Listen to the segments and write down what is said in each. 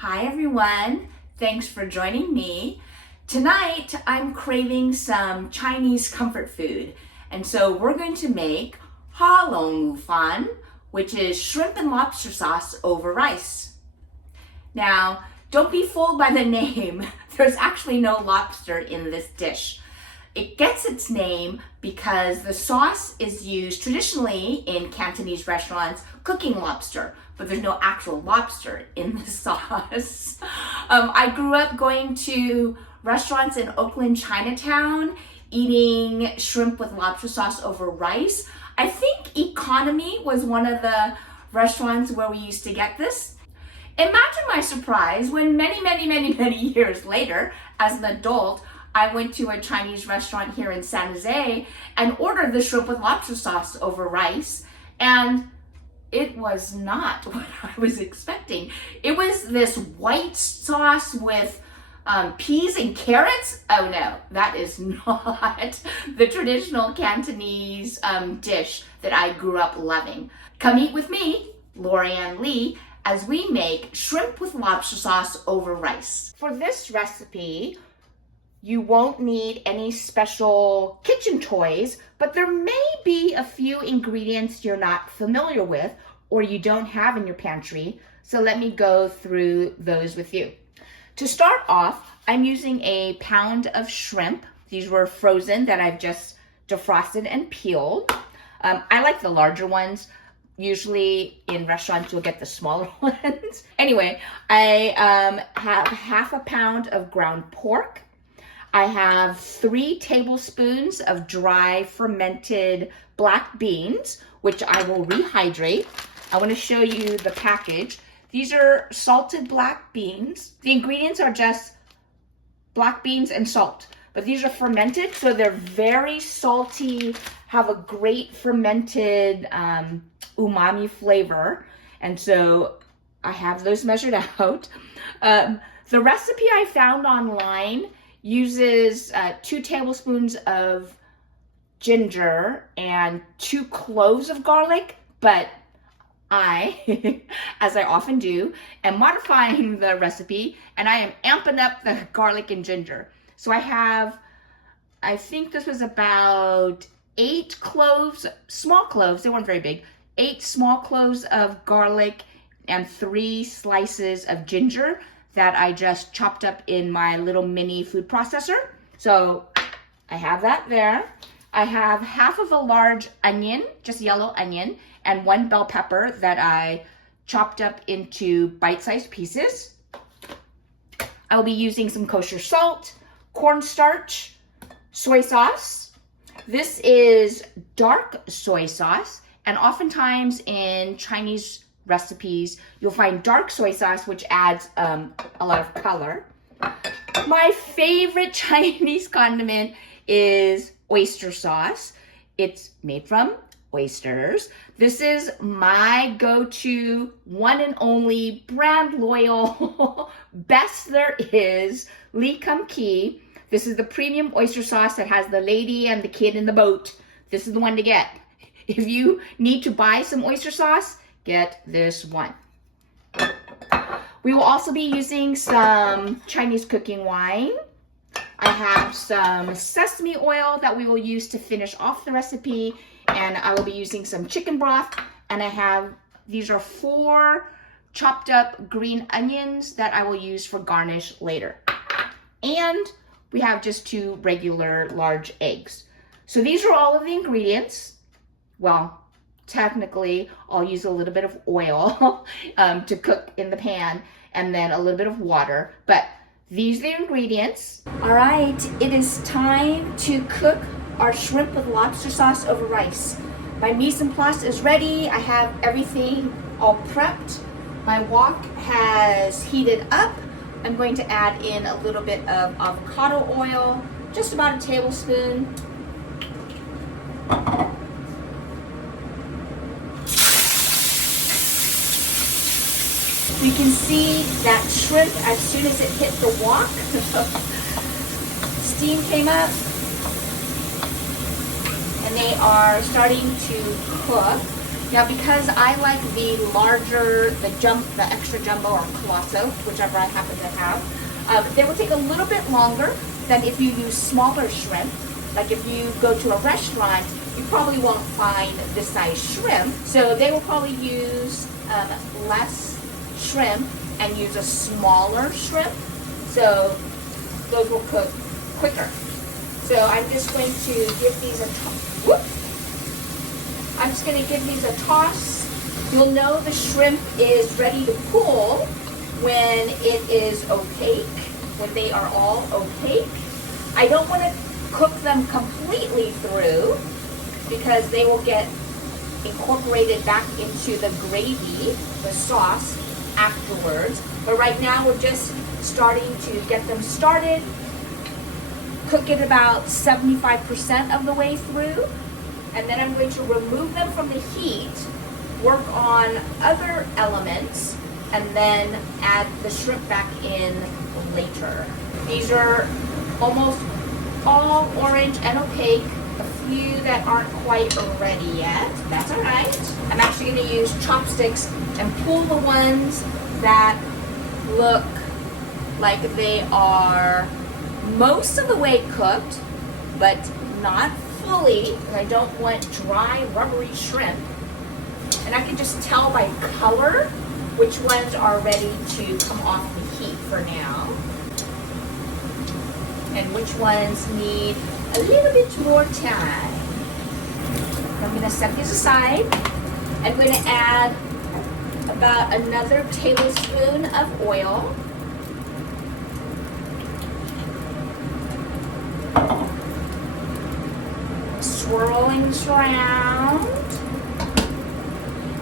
Hi everyone, thanks for joining me. Tonight I'm craving some Chinese comfort food, and so we're going to make ha long fan, which is shrimp and lobster sauce over rice. Now, don't be fooled by the name. There's actually no lobster in this dish. It gets its name because the sauce is used traditionally in Cantonese restaurants cooking lobster, but there's no actual lobster in the sauce. I grew up going to restaurants in Oakland, Chinatown, eating shrimp with lobster sauce over rice. I think Economy was one of the restaurants where we used to get this. Imagine my surprise when many years later, as an adult, I went to a Chinese restaurant here in San Jose and ordered the shrimp with lobster sauce over rice, and it was not what I was expecting. It was this white sauce with peas and carrots. Oh no, that is not the traditional Cantonese dish that I grew up loving. Come eat with me, Lorianne Lee, as we make shrimp with lobster sauce over rice. For this recipe, you won't need any special kitchen toys, but there may be a few ingredients you're not familiar with or you don't have in your pantry, so let me go through those with you. To start off, I'm using a pound of shrimp. These were frozen that I've just defrosted and peeled. I like the larger ones. Usually in restaurants you'll get the smaller ones. Anyway, I have half a pound of ground pork. I have 3 tablespoons of dry fermented black beans, which I will rehydrate. I want to show you the package. These are salted black beans. The ingredients are just black beans and salt, but these are fermented, so they're very salty, have a great fermented umami flavor, and so I have those measured out. The recipe I found online uses 2 tablespoons of ginger and 2 cloves of garlic, but I, as I often do, am modifying the recipe and I am amping up the garlic and ginger. So I think this was about 8 cloves, small cloves, they weren't very big, 8 small cloves of garlic and 3 slices of ginger that I just chopped up in my little mini food processor. So I have that there. I have half of a large onion, just yellow onion, and 1 bell pepper that I chopped up into bite-sized pieces. I'll be using some kosher salt, cornstarch, soy sauce. This is dark soy sauce, and oftentimes in Chinese recipes, you'll find dark soy sauce, which adds a lot of color. My favorite Chinese condiment is oyster sauce. It's made from oysters. This is my go-to, one and only, brand loyal, best there is, Lee Kum Kee. This is the premium oyster sauce that has the lady and the kid in the boat. This is the one to get. If you need to buy some oyster sauce, get this one. We will also be using some Chinese cooking wine. I have some sesame oil that we will use to finish off the recipe, and I will be using some chicken broth, and these are 4 chopped up green onions that I will use for garnish later. And we have just 2 regular large eggs. So these are all of the ingredients. Well, technically, I'll use a little bit of oil to cook in the pan, and then a little bit of water, but these are the ingredients. All right, it is time to cook our shrimp with lobster sauce over rice. My mise en place is ready. I have everything all prepped. My wok has heated up. I'm going to add in a little bit of avocado oil, just about a tablespoon. You can see that shrimp as soon as it hit the wok. Steam came up and they are starting to cook. Now because I like the larger, the extra jumbo or colosso, whichever I happen to have, they will take a little bit longer than if you use smaller shrimp. Like if you go to a restaurant, you probably won't find this size shrimp. So they will probably use less shrimp and use a smaller shrimp. So those will cook quicker. So I'm just going to give these a toss. I'm just going to give these a toss. You'll know the shrimp is ready to cool when it is opaque, when they are all opaque. I don't want to cook them completely through because they will get incorporated back into the gravy, the sauce, afterwards. But right now we're just starting to get them started. Cook it about 75% of the way through. And then I'm going to remove them from the heat, work on other elements, and then add the shrimp back in later. These are almost all orange and opaque. A few that aren't quite ready yet. That's all right. I'm actually going to use chopsticks and pull the ones that look like they are most of the way cooked, but not fully. I don't want dry, rubbery shrimp. And I can just tell by color which ones are ready to come off the heat for now, and which ones need a little bit more time. I'm going to set these aside. I'm going to add about another tablespoon of oil. Swirling this around.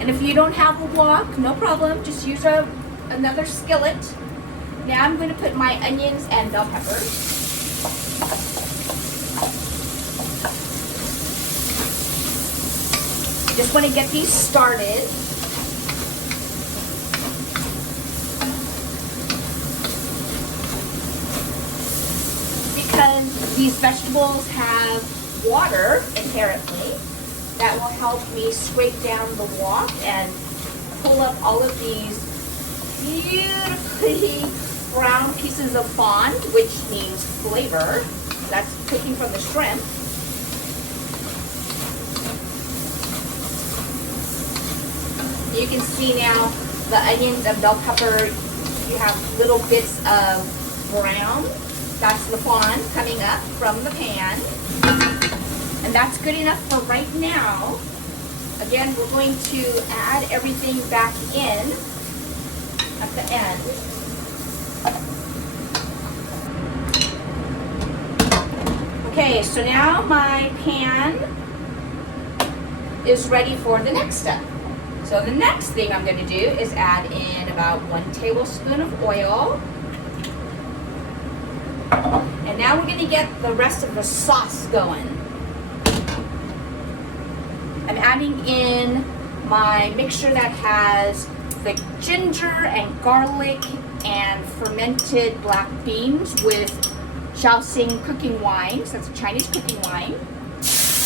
And if you don't have a wok, no problem. Just use another skillet. Now I'm going to put my onions and bell peppers. Just want to get these started. Because these vegetables have water inherently, that will help me scrape down the wok and pull up all of these beautifully brown pieces of fond, which means flavor. That's cooking from the shrimp. You can see now the onions and bell pepper, you have little bits of brown. That's the fond coming up from the pan. And that's good enough for right now. Again, we're going to add everything back in at the end. Okay, so now my pan is ready for the next step. So the next thing I'm going to do is add in about 1 tablespoon of oil. And now we're going to get the rest of the sauce going. I'm adding in my mixture that has the ginger and garlic and fermented black beans with Shaoxing cooking wine. So that's a Chinese cooking wine.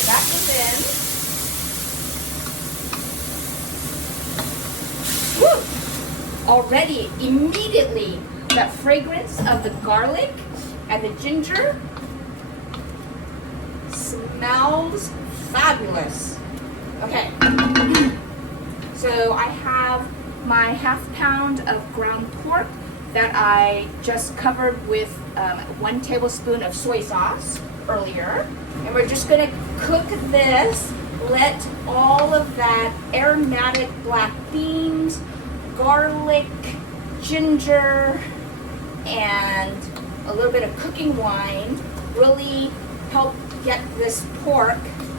That goes in. Woo! Already, immediately, that fragrance of the garlic and the ginger smells fabulous. Okay, so I have my ½ pound of ground pork that I just covered with 1 tablespoon of soy sauce earlier. And we're just gonna cook this, let all of that aromatic black beans, garlic, ginger, and a little bit of cooking wine really help get this pork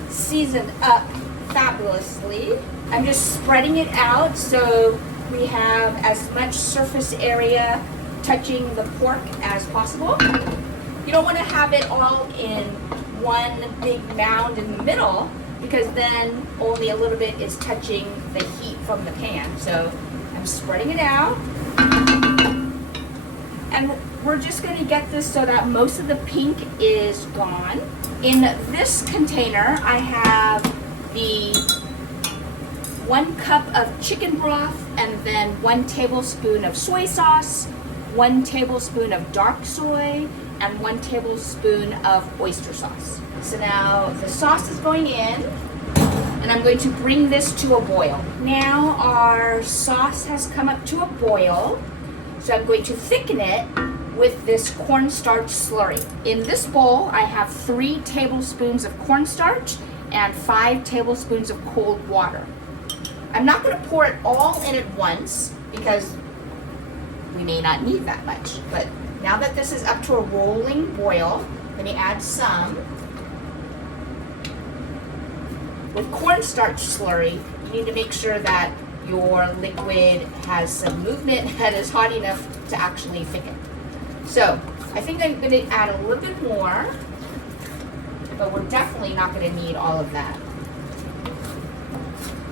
seasoned up fabulously. I'm just spreading it out so we have as much surface area touching the pork as possible. You don't want to have it all in one big mound in the middle because then only a little bit is touching the heat from the pan. So I'm spreading it out. And we're just going to get this so that most of the pink is gone. In this container, I have the 1 cup of chicken broth, and then 1 tablespoon of soy sauce, 1 tablespoon of dark soy, and 1 tablespoon of oyster sauce. So now the sauce is going in, and I'm going to bring this to a boil. Now our sauce has come up to a boil, so I'm going to thicken it with this cornstarch slurry. In this bowl, I have 3 tablespoons of cornstarch and 5 tablespoons of cold water. I'm not going to pour it all in at once because we may not need that much. But now that this is up to a rolling boil, let me add some. With cornstarch slurry, you need to make sure that your liquid has some movement that is hot enough to actually thicken. So I think I'm going to add a little bit more, but we're definitely not going to need all of that.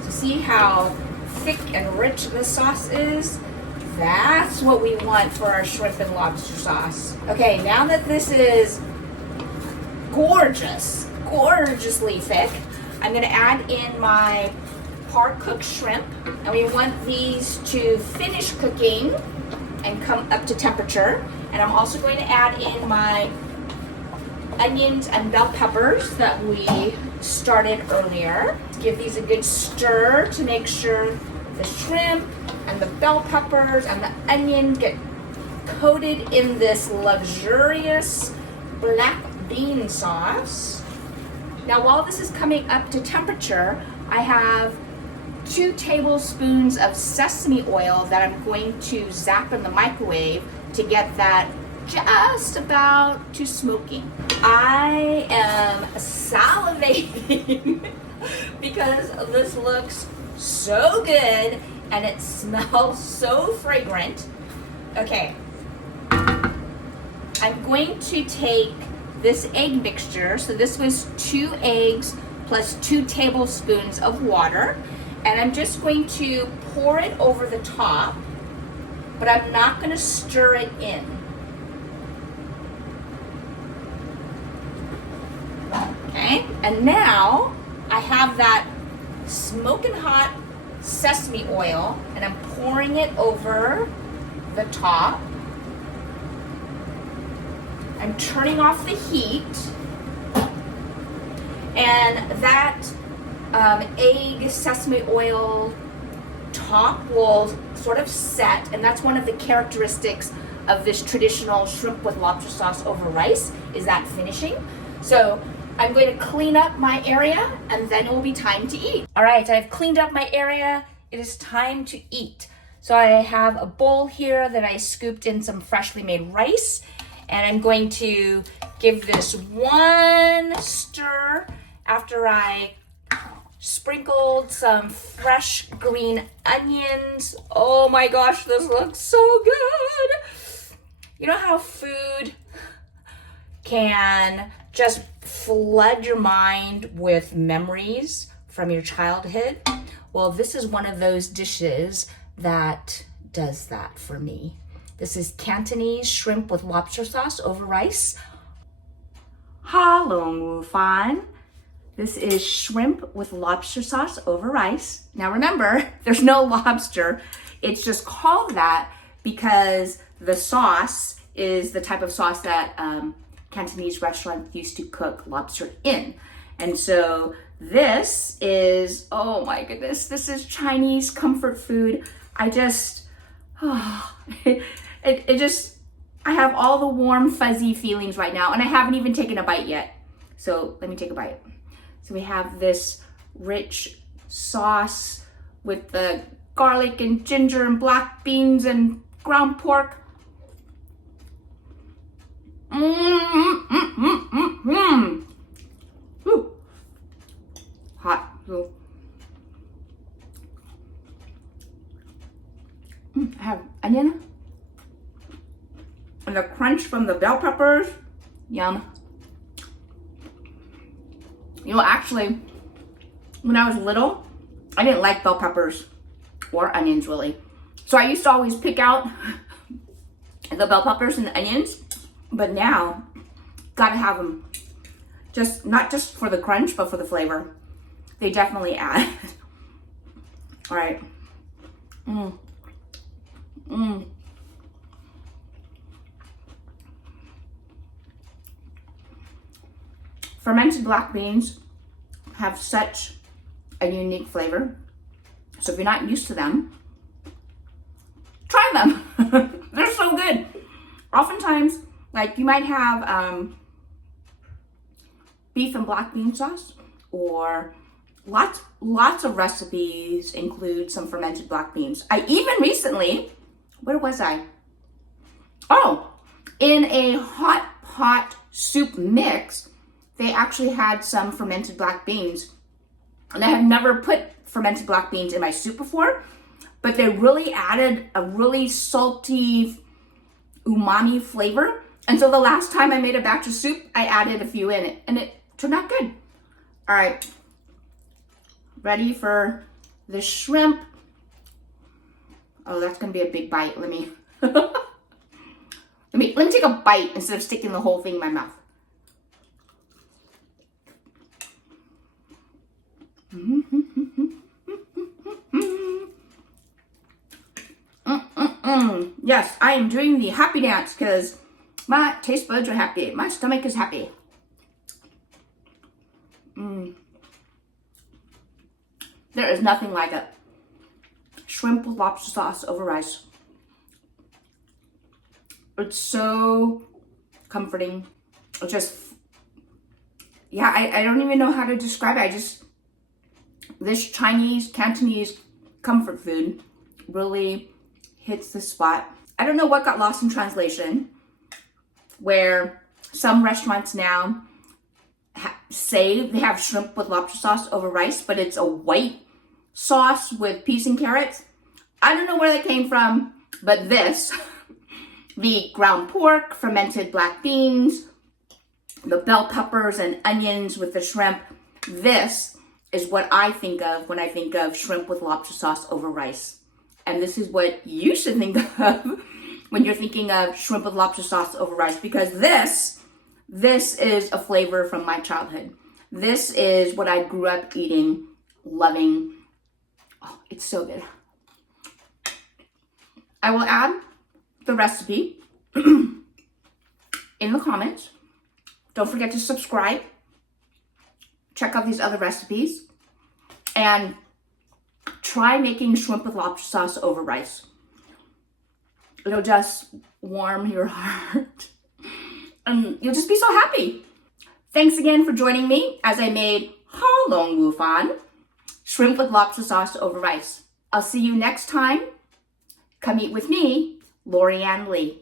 So see how thick and rich this sauce is? That's what we want for our shrimp and lobster sauce. Okay, now that this is gorgeously thick, I'm going to add in my par-cooked shrimp, and we want these to finish cooking and come up to temperature. And I'm also going to add in my onions and bell peppers that we started earlier. Give these a good stir to make sure the shrimp and the bell peppers and the onion get coated in this luxurious black bean sauce. Now while this is coming up to temperature, I have 2 tablespoons of sesame oil that I'm going to zap in the microwave to get that just about to smoking. I am salivating because this looks so good and it smells so fragrant. Okay, I'm going to take this egg mixture. So this was 2 eggs plus 2 tablespoons of water. And I'm just going to pour it over the top, but I'm not going to stir it in. Okay, and now I have that smoking hot sesame oil, and I'm pouring it over the top. I'm turning off the heat, and that egg sesame oil top will sort of set, and that's one of the characteristics of this traditional shrimp with lobster sauce over rice, is that finishing. So I'm going to clean up my area, and then it will be time to eat. All right, I've cleaned up my area. It is time to eat. So I have a bowl here that I scooped in some freshly made rice, and I'm going to give this 1 stir after I sprinkled some fresh green onions. Oh my gosh, this looks so good. You know how food can just flood your mind with memories from your childhood? Well, this is one of those dishes that does that for me. This is Cantonese shrimp with lobster sauce over rice. Ha long wu fan. This is shrimp with lobster sauce over rice. Now remember, there's no lobster. It's just called that because the sauce is the type of sauce that Cantonese restaurants used to cook lobster in. And so this is, oh my goodness, this is Chinese comfort food. I just, I have all the warm, fuzzy feelings right now, and I haven't even taken a bite yet. So let me take a bite. So we have this rich sauce with the garlic and ginger and black beans and ground pork. Ooh. Hot. Ooh. I have onion and the crunch from the bell peppers. Yum. You know, actually, when I was little, I didn't like bell peppers or onions really. So I used to always pick out the bell peppers and the onions, but now gotta have them. Just not just for the crunch, but for the flavor. They definitely add. All right. Fermented black beans have such a unique flavor. So if you're not used to them, try them. They're so good. Oftentimes, like you might have beef and black bean sauce, or lots of recipes include some fermented black beans. I even recently, where was I? Oh, in a hot pot soup mix, they actually had some fermented black beans. And I have never put fermented black beans in my soup before, but they really added a really salty, umami flavor. And so the last time I made a batch of soup, I added a few in it, and it turned out good. All right, ready for the shrimp. Oh, that's gonna be a big bite. Let me let me take a bite instead of sticking the whole thing in my mouth. Yes, I am doing the happy dance because my taste buds are happy. My stomach is happy. There is nothing like it. Shrimp with lobster sauce over rice. It's so comforting. It just, yeah, I don't even know how to describe it. This Chinese, Cantonese comfort food really hits the spot. I don't know what got lost in translation, where some restaurants now say they have shrimp with lobster sauce over rice, but it's a white sauce with peas and carrots. I don't know where that came from, but this, the ground pork, fermented black beans, the bell peppers and onions with the shrimp, this is what I think of when I think of shrimp with lobster sauce over rice. And this is what you should think of when you're thinking of shrimp with lobster sauce over rice, because this is a flavor from my childhood. This is what I grew up eating, loving. Oh, it's so good. I will add the recipe in the comments. Don't forget to subscribe. Check out these other recipes and try making shrimp with lobster sauce over rice. It'll just warm your heart and you'll just be so happy. Thanks again for joining me as I made Ha Long Wu Fan, shrimp with lobster sauce over rice. I'll see you next time. Come eat with me, Lorianne Lee.